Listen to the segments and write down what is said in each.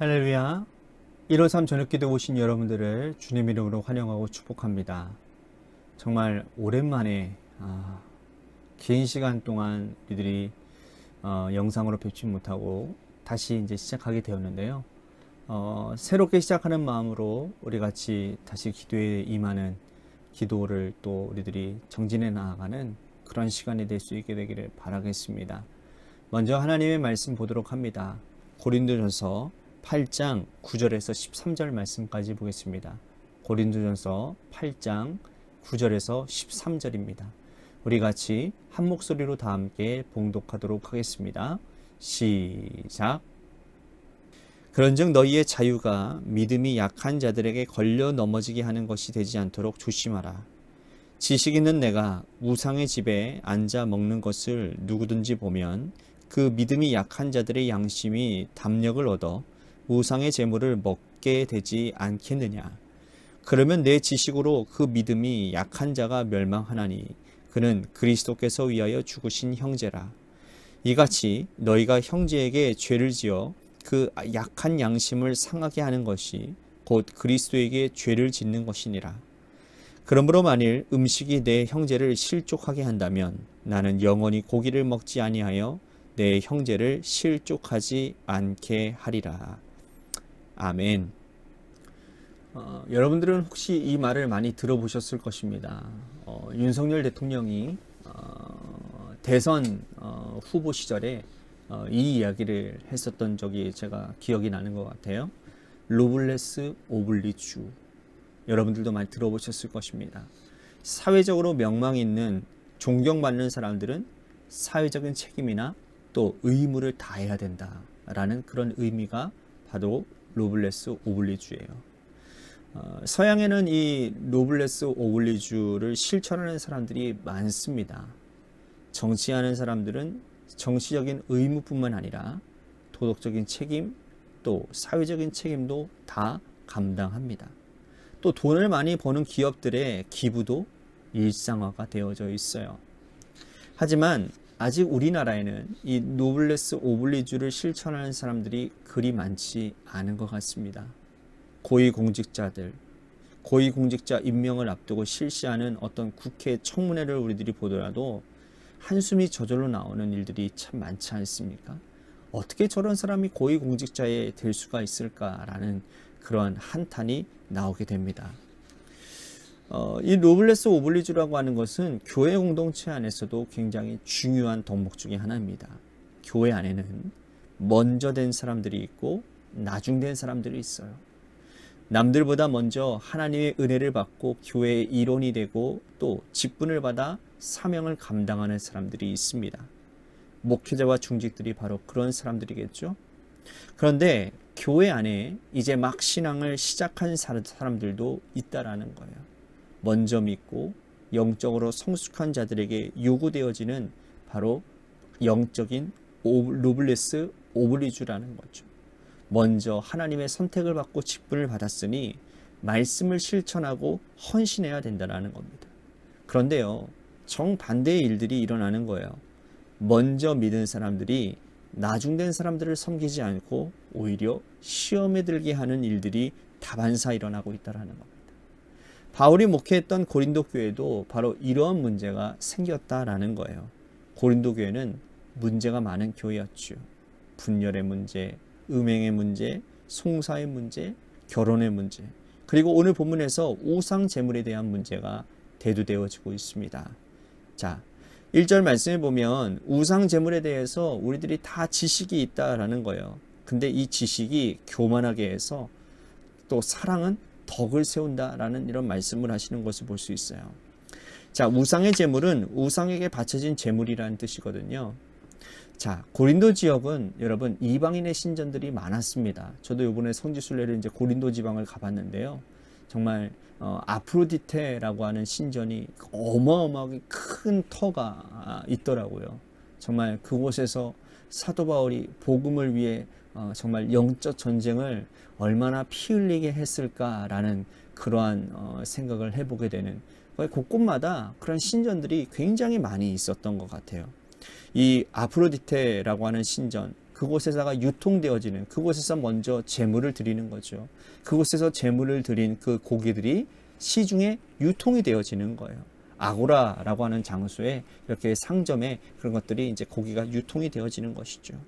할렐루야. 153 저녁기도 오신 여러분들을 주님 이름으로 환영하고 축복합니다. 정말 오랜만에 긴 시간 동안 우리들이 영상으로 뵙지 못하고 다시 이제 시작하게 되었는데요. 새롭게 시작하는 마음으로 우리 같이 다시 기도에 임하는 기도를 또 우리들이 정진해 나아가는 그런 시간이 될 수 있게 되기를 바라겠습니다. 먼저 하나님의 말씀 보도록 합니다. 고린도전서 8장 9절에서 13절 말씀까지 보겠습니다. 고린도전서 8장 9절에서 13절입니다. 우리 같이 한 목소리로 다 함께 봉독하도록 하겠습니다. 시작. 그런즉 너희의 자유가 믿음이 약한 자들에게 걸려 넘어지게 하는 것이 되지 않도록 조심하라. 지식 있는 내가 우상의 집에 앉아 먹는 것을 누구든지 보면 그 믿음이 약한 자들의 양심이 담력을 얻어 우상의 재물을 먹게 되지 않겠느냐. 그러면 내 지식으로 그 믿음이 약한 자가 멸망하나니 그는 그리스도께서 위하여 죽으신 형제라. 이같이 너희가 형제에게 죄를 지어 그 약한 양심을 상하게 하는 것이 곧 그리스도에게 죄를 짓는 것이니라. 그러므로 만일 음식이 내 형제를 실족하게 한다면 나는 영원히 고기를 먹지 아니하여 내 형제를 실족하지 않게 하리라. 아멘. 여러분들은 혹시 이 말을 많이 들어보셨을 것입니다. 윤석열 대통령이 대선 후보 시절에 이 이야기를 했었던 적이 제가 기억이 나는 것 같아요. 노블레스 오블리주. 여러분들도 많이 들어보셨을 것입니다. 사회적으로 명망 있는 존경받는 사람들은 사회적인 책임이나 또 의무를 다해야 된다라는 그런 의미가 바로 노블레스 오블리주예요. 서양에는 이 노블레스 오블리주를 실천하는 사람들이 많습니다. 정치하는 사람들은 정치적인 의무뿐만 아니라 도덕적인 책임 또 사회적인 책임도 다 감당합니다. 또 돈을 많이 버는 기업들의 기부도 일상화가 되어져 있어요. 하지만 아직 우리나라에는 이 노블레스 오블리주를 실천하는 사람들이 그리 많지 않은 것 같습니다. 고위공직자들, 고위공직자 임명을 앞두고 실시하는 어떤 국회 청문회를 우리들이 보더라도 한숨이 저절로 나오는 일들이 참 많지 않습니까? 어떻게 저런 사람이 고위공직자에 될 수가 있을까라는 그런 한탄이 나오게 됩니다. 이 노블레스 오블리주라고 하는 것은 교회 공동체 안에서도 굉장히 중요한 덕목 중에 하나입니다. 교회 안에는 먼저 된 사람들이 있고 나중된 사람들이 있어요. 남들보다 먼저 하나님의 은혜를 받고 교회의 일원이 되고 또 직분을 받아 사명을 감당하는 사람들이 있습니다. 목회자와 중직들이 바로 그런 사람들이겠죠. 그런데 교회 안에 이제 막 신앙을 시작한 사람들도 있다라는 거예요. 먼저 믿고 영적으로 성숙한 자들에게 요구되어지는 바로 영적인 노블레스 오블리주라는 거죠. 먼저 하나님의 선택을 받고 직분을 받았으니 말씀을 실천하고 헌신해야 된다는 겁니다. 그런데요, 정반대의 일들이 일어나는 거예요. 먼저 믿은 사람들이 나중된 사람들을 섬기지 않고 오히려 시험에 들게 하는 일들이 다반사 일어나고 있다는 겁니다. 바울이 목회했던 고린도 교회도 바로 이러한 문제가 생겼다라는 거예요. 고린도 교회는 문제가 많은 교회였죠. 분열의 문제, 음행의 문제, 송사의 문제, 결혼의 문제, 그리고 오늘 본문에서 우상 제물에 대한 문제가 대두되어지고 있습니다. 자, 1절 말씀에 보면 우상 제물에 대해서 우리들이 다 지식이 있다라는 거예요. 근데 이 지식이 교만하게 해서 또 사랑은 덕을 세운다라는 이런 말씀을 하시는 것을 볼 수 있어요. 자, 우상의 제물은 우상에게 바쳐진 제물이라는 뜻이거든요. 자, 고린도 지역은 여러분 이방인의 신전들이 많았습니다. 저도 이번에 성지순례를 이제 고린도 지방을 가봤는데요. 정말 아프로디테라고 하는 신전이 어마어마하게 큰 터가 있더라고요. 정말 그곳에서 사도 바울이 복음을 위해 정말 영적 전쟁을 얼마나 피 흘리게 했을까라는 그러한 생각을 해보게 되는, 곳곳마다 그런 신전들이 굉장히 많이 있었던 것 같아요. 이 아프로디테라고 하는 신전, 그곳에다가 유통되어지는, 그곳에서 먼저 제물을 드리는 거죠. 그곳에서 제물을 드린 그 고기들이 시중에 유통이 되어지는 거예요. 아고라라고 하는 장소에, 이렇게 상점에 그런 것들이 이제 고기가 유통이 되어지는 것이죠.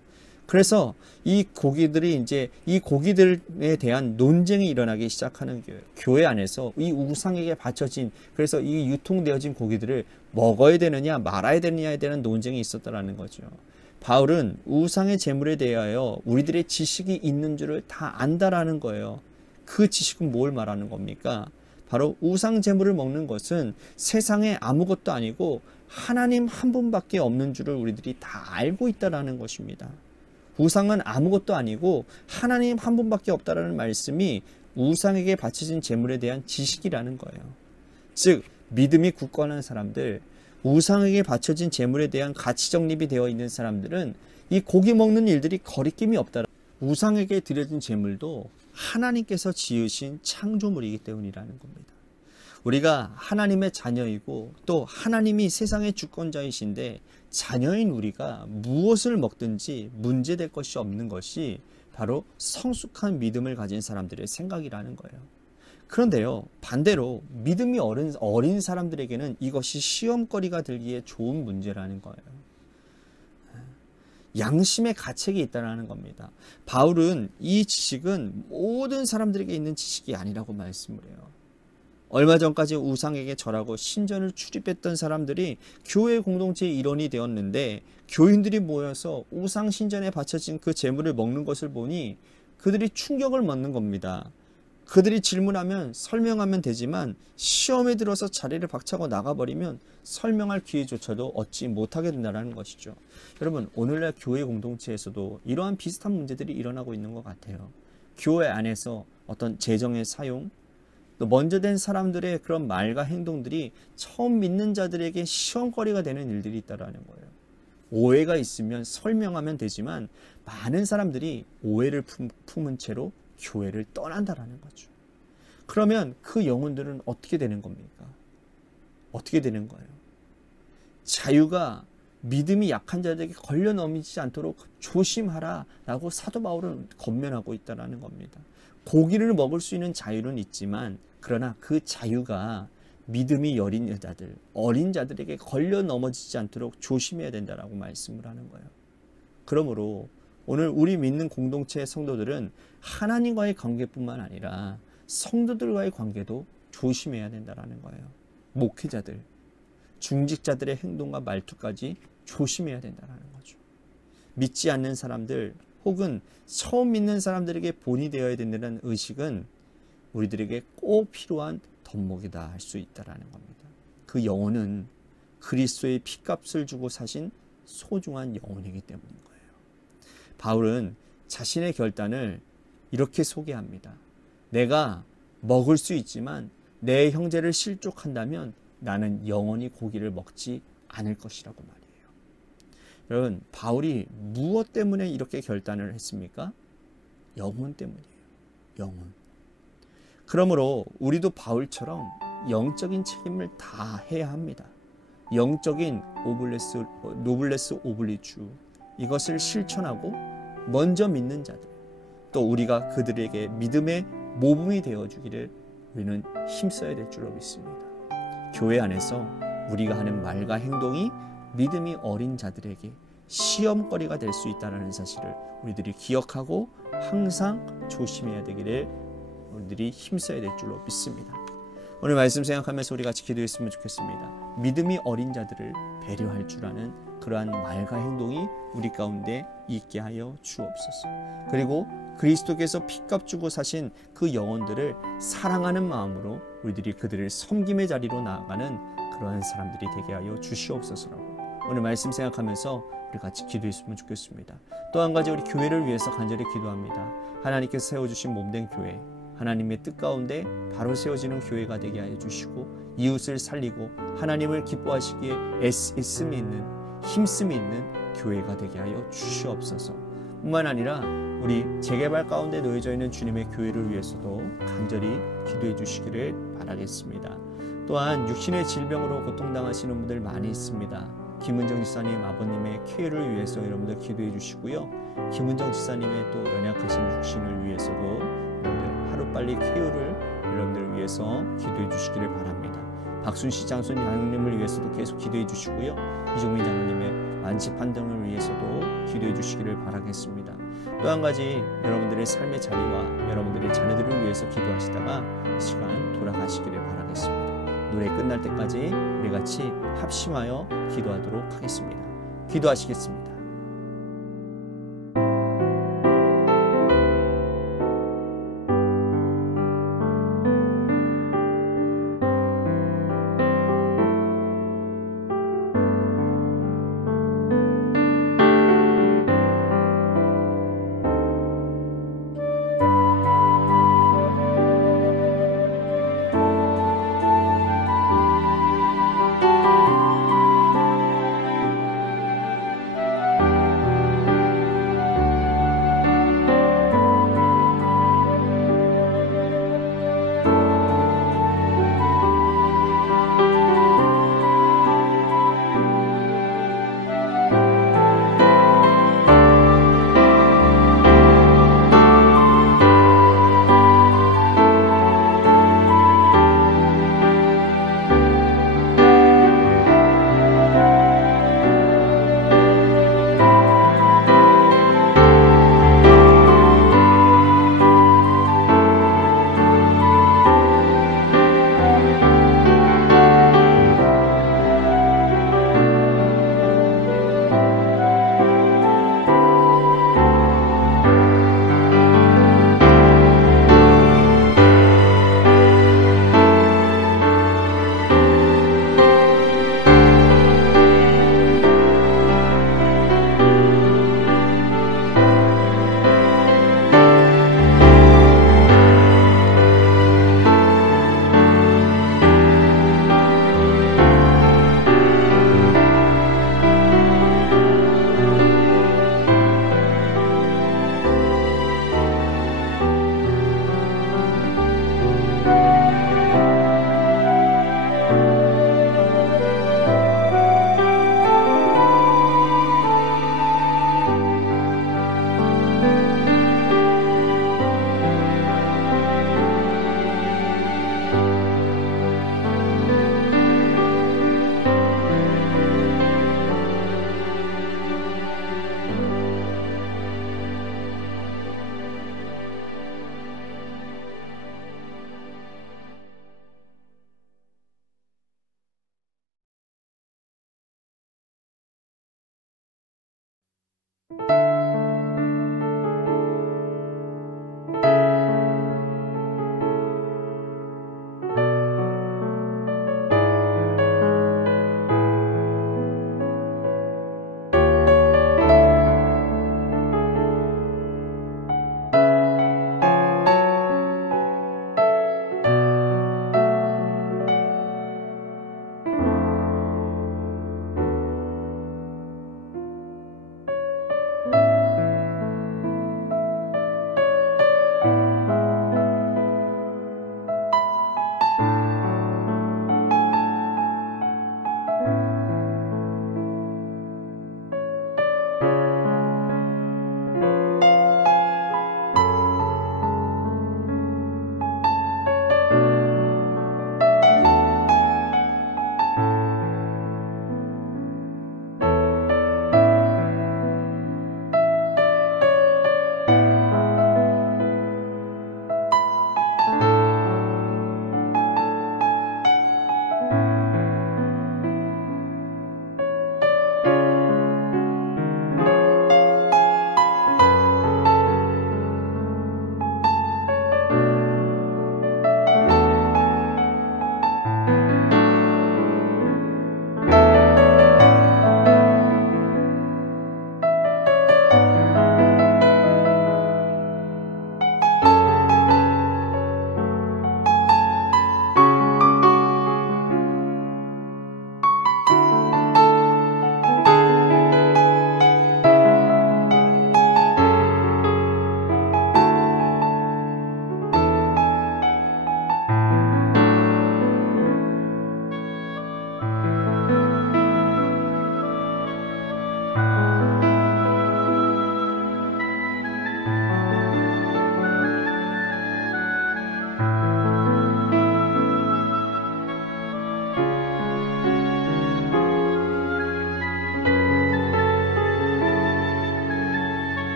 그래서 이 고기들이 이제, 이 고기들에 대한 논쟁이 일어나기 시작하는 거예요. 교회 안에서 이 우상에게 바쳐진, 그래서 이 유통되어진 고기들을 먹어야 되느냐 말아야 되느냐에 대한 논쟁이 있었다라는 거죠. 바울은 우상의 제물에 대하여 우리들의 지식이 있는 줄을 다 안다라는 거예요. 그 지식은 뭘 말하는 겁니까? 바로 우상 제물을 먹는 것은 세상에 아무것도 아니고 하나님 한 분밖에 없는 줄을 우리들이 다 알고 있다라는 것입니다. 우상은 아무것도 아니고 하나님 한 분밖에 없다라는 말씀이 우상에게 바쳐진 제물에 대한 지식이라는 거예요. 즉 믿음이 굳건한 사람들, 우상에게 바쳐진 제물에 대한 가치 정립이 되어 있는 사람들은 이 고기 먹는 일들이 거리낌이 없다. 우상에게 드려진 제물도 하나님께서 지으신 창조물이기 때문이라는 겁니다. 우리가 하나님의 자녀이고 또 하나님이 세상의 주권자이신데, 자녀인 우리가 무엇을 먹든지 문제될 것이 없는 것이 바로 성숙한 믿음을 가진 사람들의 생각이라는 거예요. 그런데요, 반대로 믿음이 어린 사람들에게는 이것이 시험거리가 들기에 좋은 문제라는 거예요. 양심의 가책이 있다는 겁니다. 바울은 이 지식은 모든 사람들에게 있는 지식이 아니라고 말씀을 해요. 얼마 전까지 우상에게 절하고 신전을 출입했던 사람들이 교회 공동체의 일원이 되었는데, 교인들이 모여서 우상 신전에 바쳐진 그 제물을 먹는 것을 보니 그들이 충격을 먹는 겁니다. 그들이 질문하면 설명하면 되지만 시험에 들어서 자리를 박차고 나가버리면 설명할 기회조차도 얻지 못하게 된다는 것이죠. 여러분, 오늘날 교회 공동체에서도 이러한 비슷한 문제들이 일어나고 있는 것 같아요. 교회 안에서 어떤 재정의 사용, 또 먼저 된 사람들의 그런 말과 행동들이 처음 믿는 자들에게 시험거리가 되는 일들이 있다는 거예요. 오해가 있으면 설명하면 되지만 많은 사람들이 오해를 품은 채로 교회를 떠난다라는 거죠. 그러면 그 영혼들은 어떻게 되는 겁니까? 어떻게 되는 거예요? 자유가 믿음이 약한 자들에게 걸려 넘치지 않도록 조심하라 라고 사도 바울은 권면하고 있다는 겁니다. 고기를 먹을 수 있는 자유는 있지만, 그러나 그 자유가 믿음이 여린 여자들, 어린 자들에게 걸려 넘어지지 않도록 조심해야 된다라고 말씀을 하는 거예요. 그러므로 오늘 우리 믿는 공동체의 성도들은 하나님과의 관계뿐만 아니라 성도들과의 관계도 조심해야 된다는 거예요. 목회자들, 중직자들의 행동과 말투까지 조심해야 된다는 거죠. 믿지 않는 사람들 혹은 처음 믿는 사람들에게 본이 되어야 된다는 의식은 우리들에게 꼭 필요한 덕목이다 할 수 있다는 겁니다. 그 영혼은 그리스도의 피값을 주고 사신 소중한 영혼이기 때문인 거예요. 바울은 자신의 결단을 이렇게 소개합니다. 내가 먹을 수 있지만 내 형제를 실족한다면 나는 영원히 고기를 먹지 않을 것이라고 말이에요. 여러분, 바울이 무엇 때문에 이렇게 결단을 했습니까? 영혼 때문이에요. 영혼. 그러므로 우리도 바울처럼 영적인 책임을 다 해야 합니다. 영적인 노블레스 오블리주, 이것을 실천하고 먼저 믿는 자들, 또 우리가 그들에게 믿음의 모범이 되어주기를 우리는 힘써야 될 줄로 믿습니다. 교회 안에서 우리가 하는 말과 행동이 믿음이 어린 자들에게 시험거리가 될 수 있다는 사실을 우리들이 기억하고 항상 조심해야 되기를 우리들이 힘써야 될 줄로 믿습니다. 오늘 말씀 생각하면서 우리 같이 기도했으면 좋겠습니다. 믿음이 어린 자들을 배려할 줄 아는 그러한 말과 행동이 우리 가운데 있게 하여 주옵소서. 그리고 그리스도께서 피값 주고 사신 그 영혼들을 사랑하는 마음으로 우리들이 그들을 섬김의 자리로 나아가는 그러한 사람들이 되게 하여 주시옵소서라고 오늘 말씀 생각하면서 우리 같이 기도했으면 좋겠습니다. 또 한 가지, 우리 교회를 위해서 간절히 기도합니다. 하나님께서 세워주신 몸된 교회, 하나님의 뜻 가운데 바로 세워지는 교회가 되게 하여 주시고, 이웃을 살리고 하나님을 기뻐하시기에 애씀이 있는, 힘씀이 있는 교회가 되게 하여 주시옵소서. 뿐만 아니라 우리 재개발 가운데 놓여져 있는 주님의 교회를 위해서도 간절히 기도해 주시기를 바라겠습니다. 또한 육신의 질병으로 고통당하시는 분들 많이 있습니다. 김은정 지사님 아버님의 쾌유를 위해서 여러분들 기도해 주시고요. 김은정 지사님의 또 연약하신 육신을 위해서도 여러분들 하루빨리 쾌유를 여러분들 위해서 기도해 주시기를 바랍니다. 박순시 장로님 장로님을 위해서도 계속 기도해 주시고요. 이종민 장로님의 만취 판정을 위해서도 기도해 주시기를 바라겠습니다. 또 한 가지 여러분들의 삶의 자리와 여러분들의 자녀들을 위해서 기도하시다가 이 시간 돌아가시기를 바라겠습니다. 노래 끝날 때까지 우리 같이 합심하여 기도하도록 하겠습니다. 기도하시겠습니다.